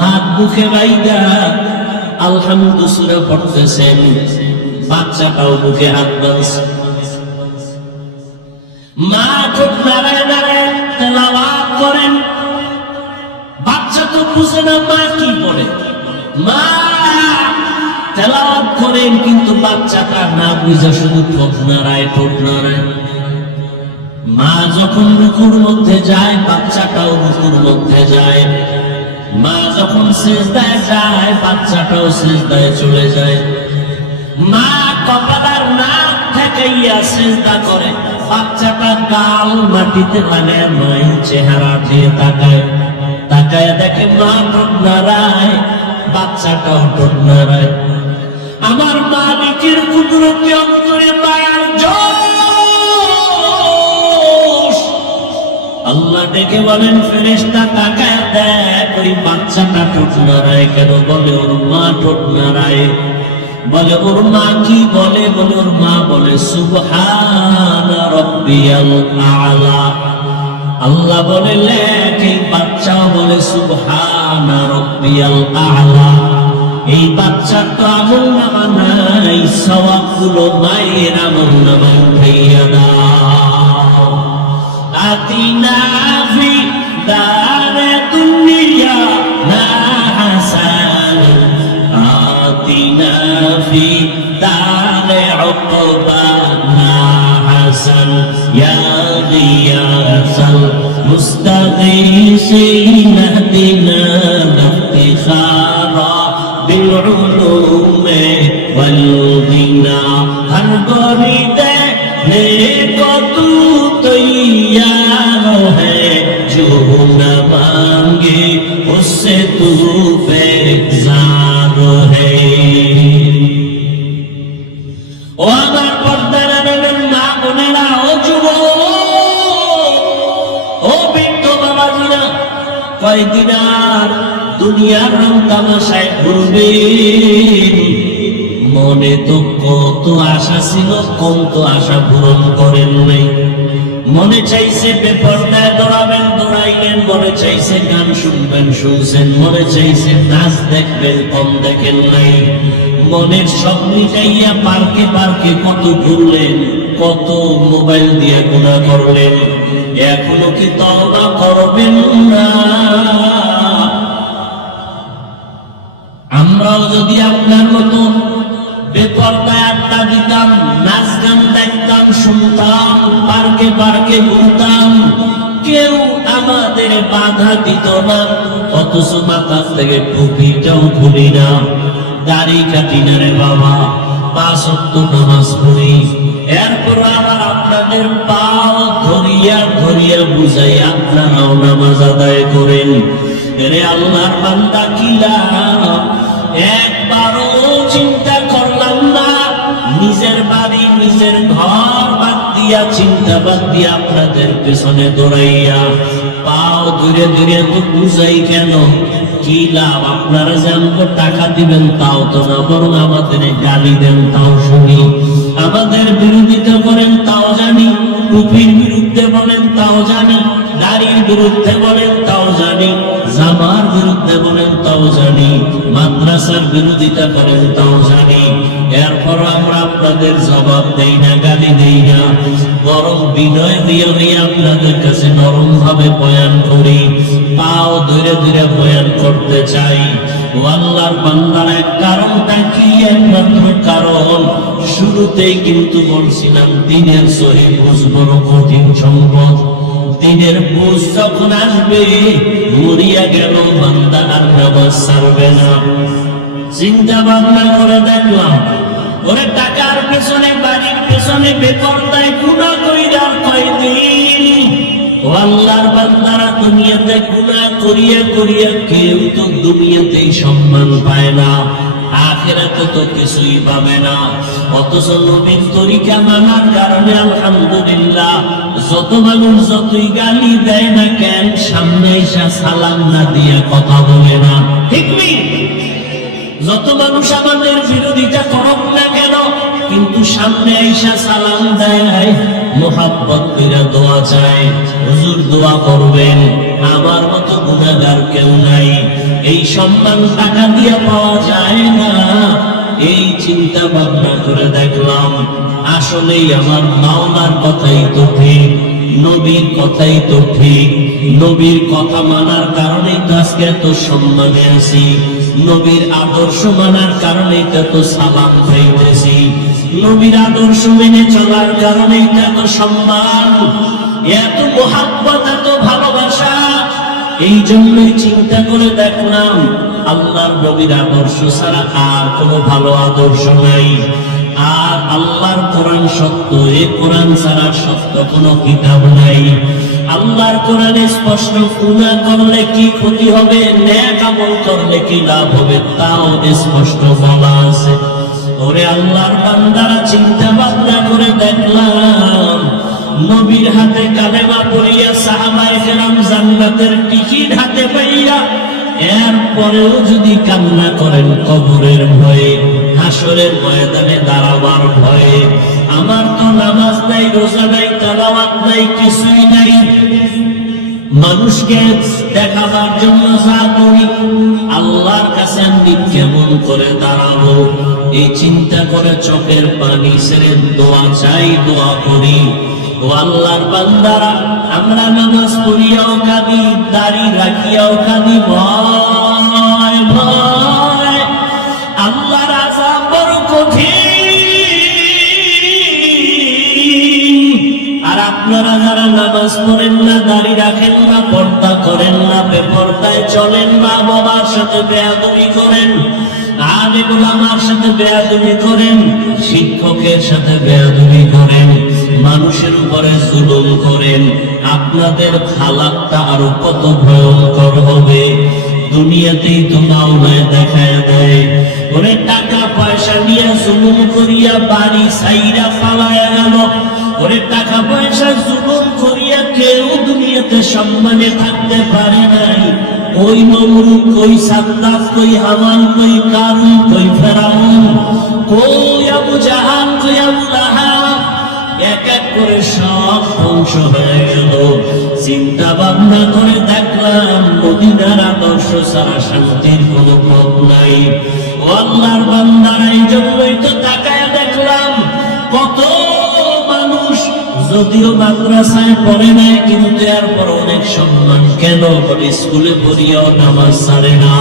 হাত বুকে বাইদা আলহামদু সূরা পড়তেছেন, বাচ্চাটাও বুকে হাত বাঁধছে। মা ঠোঁট নাড়ায় নাড়ায় তেলাওয়াত করেন। বাচ্চা তো বুঝে না মা কি পড়ে, মা তেলাওয়াত করেন, কিন্তু বাচ্চাটা না বুঝে শুধু ঠোঁট নাড়ায় ঠোঁট নাড়ায়। মা যখন রুকুর মধ্যে যায়, বাচ্চাটাও রুকুর মধ্যে যায়। মা যখন সিজদায় যায়, বাচ্চাটাও সিজদায় চলে যায়। মা কপালের নাক থেকে সিজদা করে, বাচ্চাটা গাল মাটিতে মানে মায়ের চেহারা দিয়ে তাকায়। তাকায় দেখে মা ঠোঁট নাড়ায়, বাচ্চাটাও ঠোঁট নাড়ায়। আমার মালিকের কুদরতি অন্তরে মায়ার জোশ। আল্লাহ ডেকে বলেন, ফেরেশতা তাকায় দেখ ওই বাচ্চাটা ঠোঁট নাড়ায় কেন? বলে ওর মা ঠোঁট নাড়ায়। বলে ওর মা কি বলে? বলে ওর মা বলে সুবহানা রাব্বিয়াল আ'লা। আল্লাহ বলে লেখ এই বাচ্চাও বলে সুবহানা রাব্বিয়াল আ'লা। এই বাচ্চার তো আমল নামা নাই, সওয়াবগুলো মায়ের আমল নামায় উঠাইয়া দাও। আতিনা ফি দারে দুনিয়া না হাসান, আতিনা ফি দারে উকবা না হাসান, ইয়া গিয়াসাল মুস্তাগীসিন ইহদিনা ইফতিখারা بالعلوم والغنى ہر گوری دینے کو تو تیار ہے، جو نہ مانگے اس سے تو بیزار ہے۔ ও আমার পর্দার আড়ালের মা বোনেরা, ও যুবক, ও বৃদ্ধ বাবাজিরা, কয়দিন আর দুনিয়ার রং তামাশায় ঘুরবেন? মনে তো কত আশা ছিল, কত আশা পূরণ করেন নাই। মনে চাইছে বেপরদায় দৌড়াবেন, দৌড়াইলেন। মনে চাইছে গান শুনবেন, শুনছেন। মনে চাইছে নাচ দেখবেন, কম দেখেন নাই। মনের সব মিটাইয়া পার্কে পার্কে কত ঘুরলেন, কত মোবাইল দিয়ে গুনাহ করলেন। এখনো কি তওবা করবেন না? আমরাও যদি আপনার মতো বেপরদায় আড্ডা দিতাম, নাচ গান দেখতাম, শুনতাম, পার্কে পার্কে ঘুরতাম, কেউ আমাদের বাধা দিত না। অথচ মাথার থেকে টুপিটাও খুলি না, দাড়ি কাটি না রে বাবা, 5 ওয়াক্ত নামাজ পড়ি। এরপর আবার আপনাদের পাও ধরিয়া ধরিয়া বুঝাই আপনারাও নামাজ আদায় করেন। রে আল্লাহর বান্দা, কি লাভ? একবারও চিন্তা করলাম না, নিজের বাড়ি নিজের ঘর বাদ দিয়া, চিন্তা বাদ দিয়া আপনাদের পেছনে দৌড়াইয়া পাও ধীরে ধীরে তো বুঝাই কেন? কি লাভ? আপনারা যে আমাকে টাকা দিবেন তাও তো না, বরং আমাদের গালি দেন তাও শুনি, আমাদের বিরোধিতা করেন তাও জানি, টুপির বিরুদ্ধে বলেন তাও জানি, দাড়ির বিরুদ্ধে বলেন তাও জানি, জামার বিরুদ্ধে বলেন তাও জানি, মাদ্রাসার বিরোধিতা করেন তাও জানি। এরপর আমরা আপনাদের জবাব দেই না, গালি দেই না, বরং বিনয় দিয়ে হয়ে আপনাদের কাছে নরম ভাবে বয়ান করি, পাও ধীরে ধীরে বয়ান করতে চাই। ও আল্লাহর বান্দারা, কারণটা কি? একমাত্র কারণ শুরুতেই কিন্তু বলছিলাম, দিনের সহি বুঝ বড় কঠিন সম্পদ। দিনের বুঝ যখন আসবে, মরিয়া গেল বান্দা আর নামাজ ছাড়বে না। চিন্তা ভাবনা করে দেখলাম, ওরে টাকার পেছনে, বাড়ির পেছনে বেপরদায় গুনাহ কইরা কয়দিন। ও আল্লাহর বান্দারা, দুনিয়াতে গুনাহ করিয়া করিয়া কেউ তো দুনিয়াতেই সম্মান পায় না, আখিরাতে তো কিছুই পাবে না। অথচ নবীর তরিকা মানার কারণে আলহামদুলিল্লাহ, যত মানুষ যতই গালি দেয় না কেন, সামনে এসে সালাম না দিয়া কথা বলে না, ঠিক নেই? যত মানুষ আমাদের বিরোধিতা করুক না কেন, কিন্তু সামনে এসে সালাম দেয়, মোহাব্বত করে দোয়া চায়, হুজুর দোয়া করবেন, আমার মতো গুনাহগার কেউ নাই। এই সম্মান টাকা দিয়ে পাওয়া যায় না। এই চিন্তা ভাবনা করে দেখলাম, আসলেই আমার মাওলার কথাই তো ঠিক, নবীর কথাই তো ঠিক। নবীর কথা মানার কারণেই তো আজকে এত সম্মানে আছি, নবীর আদর্শ মানার কারণেই তো এত সালাম পাইতেছি, নবীর আদর্শ মেনে চলার কারণেই তো এত সম্মান, এত মোহাব্বত, এত ভালোবাসা। এই জন্যই চিন্তা করে দেখলাম, আল্লাহর নবীর আদর্শ ছাড়া আর কোনো ভালো আদর্শ নাই। আর আল্লাহর কোরআন সত্য, এই কোরআন ছাড়া সত্য কোনো কিতাব নাই। আল্লাহর কোরআনে স্পষ্ট, গুনাহ করলে কি ক্ষতি হবে, নেক আমল করলে কি লাভ হবে, তাও স্পষ্ট বলা আছে। ওরে আল্লাহর বান্দারা, চিন্তা ভাবনা করে দেখলাম, নবীর হাতে কালেমা পড়িয়া সাহাবায়ে কেরাম জান্নাতের টিকিট হাতে পাইয়া, এরপরেও যদি কান্না করেন কবরের ভয়ে, হাসরের ময়দানে দাঁড়াবার ভয়ে, আমার তো নামাজ নাই, রোজা নাই, তেলাওয়াত নাই, কিছুই নাই, মানুষকে দেখাবার জন্য যা করি, আল্লাহর কাছে আমি কেমন করে দাঁড়াবো এই চিন্তা করে চোখের পানি ছেড়ে দোয়া চাই, দোয়া করি। ও আল্লাহর বান্দারা, আমরা নামাজ পড়িয়াও কাঁদি, দাড়ি রাখিয়াও কাঁদি, ভয় ভয় আল্লাহর আযাব বড় কঠিন। আর আপনারা যারা নামাজ পড়েন না, দাড়ি রাখেন না, পর্দা করেন না, বেপরদায় চলেন, মা বাবার সাথে বেয়াদবি করেন, আলেম ওলামার সাথে বেয়াদবি করেন, শিক্ষকের সাথে বেয়াদবি করেন, মানুষের উপরে জুলুম করেন, আপনাদের হালাতটা আরো কত ভয়ঙ্কর হবে। দুনিয়াতেই তো মাওলায় দেখায় দেয়, ওরে টাকা পয়সা নিয়ে জুলুম করিয়া বাড়ি ছাইরা ফালায়া গেল, ওরে টাকা পয়সা জুলুম করিয়া কেউ দুনিয়াতে সম্মানে থাকতে পারে নাই। ওই নমরুদ, কই সাদ্দাত, কই হামান, কই কারুন, কই ফেরাউন, কই আবু জাহাল, কই আবু লাহাব, এক এক করে সব ধ্বংস হয়ে গেল। চিন্তা ভাবনা করে দেখলাম মদিনার আদর্শ ছাড়া শান্তির কোনো পথ নাই। ও আল্লাহর বান্দারা, এই জন্যই তো তাকায় দেখলাম কত মানুষ যদিও মাদ্রাসায় পড়ে নাই, কিন্তু এরপর অনেক সম্মান। কেন? বলে স্কুলে পড়িয়াও নামাজ ছাড়ে না,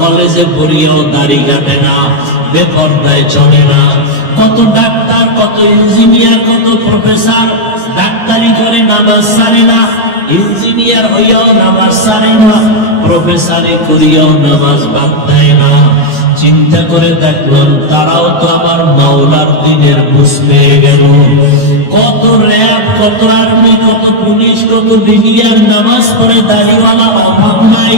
কলেজে পড়িয়াও দাড়ি কাটে না, বেপরদায় চলে না। কত ডাক্তার, কত ইঞ্জিনিয়ার, কত প্রফেসর ডাক্তারি করে নামাজ ছাড়ে না, ইঞ্জিনিয়ার হইয়াও নামাজ ছাড়ে না, প্রফেসরে করিয়াও নামাজ বাদ দেয় না। চিন্তা করে দেখলাম তারাও তো আমার মাওলার দিনের বুঝ পেয়ে গেল। কত র্যাব, কত আর্মি, কত পুলিশ, কত বিডিআর নামাজ পড়ে দাড়িওয়ালা অভাব নাই।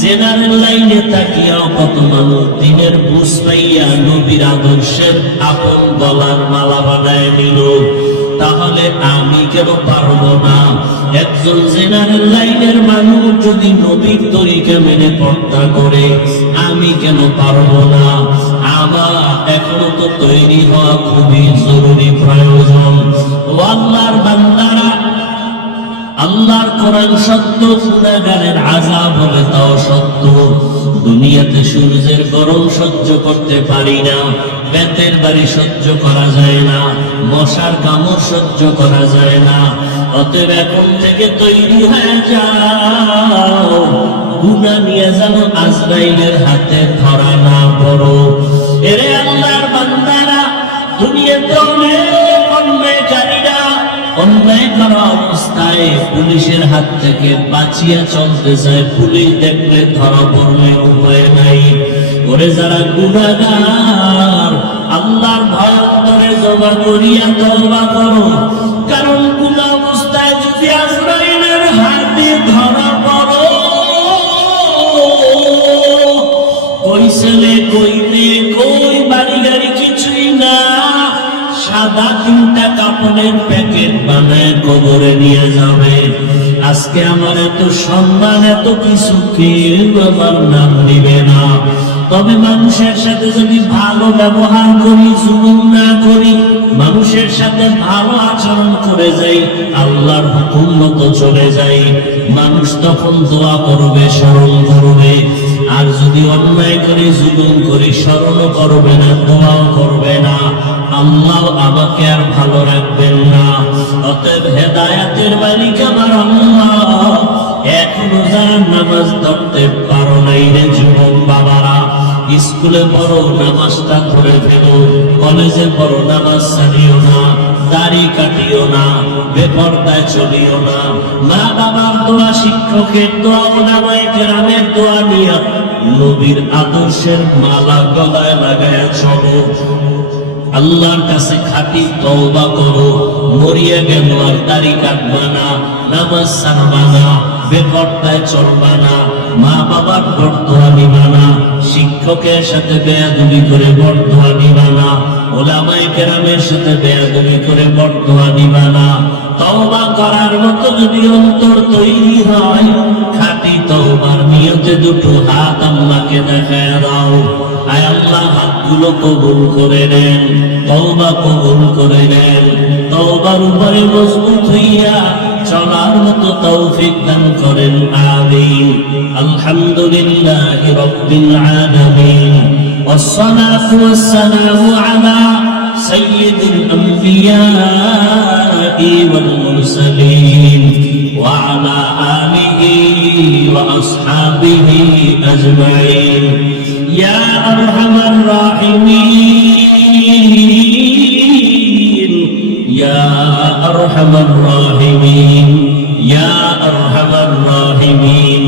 জেনারেল লাইনে তাকিয়াও কত মানুষ দিনের বুঝ পাইয়া নবীর আদর্শের আপন গলার মালা বানায় নিল। তাহলে আমি কেন পারবো না? একজন জেনারেল লাইনের মানুষ যদি নবীর তরিকা মেনে পর্দা করে, আমি কেন পারবো না? আমার এখনো তো তৈরি হওয়া খুবই জরুরি, প্রয়োজন। ও আল্লাহর বান্দারা, আল্লাহর কোরআন সত্য, গুনাহগারের আযাব হবে তাও সত্য। দুনিয়াতে সূর্যের গরম সহ্য করতে পারি না, বেতের বাড়ি সহ্য করা যায় না, মশার কামড় সহ্য করা যায় না। অতএব এখন থেকে তৈরি হয়ে যাও, গুনাহ নিয়ে যেন আজরাইলের হাতে ধরা না পড়ো। এরে আল্লাহর বান্দারা, দুনিয়াতে অনেক অন্যায়কারীরা অন্যায় করা অবস্থায় পুলিশের হাত থেকে বাঁচিয়া চলতে চায়, পুলিশ দেখলে ধরা পড়বে, উপায় নাই। ওরে যারা গুনাহগার, আল্লাহর ভয় অন্তরে জমা করিয়া তওবা করো, কারণ গুনাহ অবস্থায় যদি আজরাইলের হাতে ধরা পড়ো, কই ছেলে, কই মেয়ে, কই বাড়ি গাড়ি কিছুই না, সাদা তিনটা কাপড়ের প্যাকেট বানায় কবরে নিয়ে যাবে। আজকে আমার এত সম্মান, এত কিছু, কেউ আমার নাম নিবে না। তবে মানুষের সাথে যদি ভালো ব্যবহার করি, জুলুম না করি, মানুষের সাথে ভালো আচরণ করে যাই, আল্লাহর হুকুম মতো চলে যাই, মানুষ তখন দোয়া করবে, স্মরণ করবে। আর যদি অন্যায় করে, জুলুম করি, স্মরণও করবে না, দোয়াও করবে না, আল্লাহ আমাকে আর ভালো রাখবেন না। অতএব হেদায়েতের মালিক আমার আল্লাহ। এখনো যারা নামাজ ধরতে পারো নাই রে যুবক বাবারা, স্কুলে পড়ো, নামাজটা ধরে ফেলো, কলেজে পড়ো, নামাজ ছাড়িও না, দাড়ি কাটিও না, বেপরদায় চলিও না। মা বাবার দোয়া, শিক্ষকের দোয়া, ওলামায়ে কেরামের দোয়া নিয়া নবীর আদর্শের মালা গলায় লাগায়া চলো। আল্লাহর কাছে খাঁটি তওবা করো, মরিয়া গেল আর দাড়ি কাটবা না, নামাজ ছাড়বা না, বেপরদায় চলবা না, মা বাবার বরদোয়া নিবা না, শিক্ষকের সাথে বেয়াদবি করে বরদোয়া নিবা না, ওলামায়ে কেরামের সাথে বেয়াদবি করে বরদোয়া নিবা না। তওবা করার মতো যদি অন্তর তৈরি হয়, খাঁটি তওবার নিয়তে দুটো হাত আল্লাহকে দেখায় দাও। আয় আল্লাহ, হাতগুলো কবুল করে নেন, তওবা কবুল করে নেন। তওবার উপরে মজবুত হইয়া চলার মতো তৌফিক দান করেন, আমিন। আলহামদুলিল্লাহি রাব্বিল আলামিন, والصلاة والسلام على سيد الأنبياء والمرسلين وعلى آله وأصحابه أجمعين يا أرحم الراحمين يا أرحم الراحمين يا أرحم الراحمين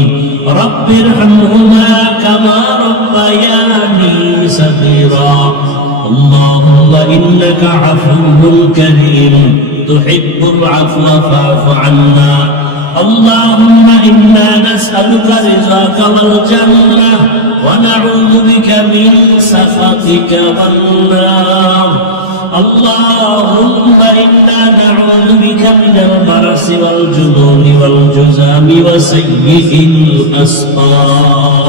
رب ارحمهما كما ربياني صغيرا اللهم إنك عفو كريم تحب العفو فاعف عنا اللهم إنا نسألك رضاك والجنة ونعوذ بك من سخطك والنار اللهم إنا نعوذ بك من البرص والجنون والجذام وسيء الأسقام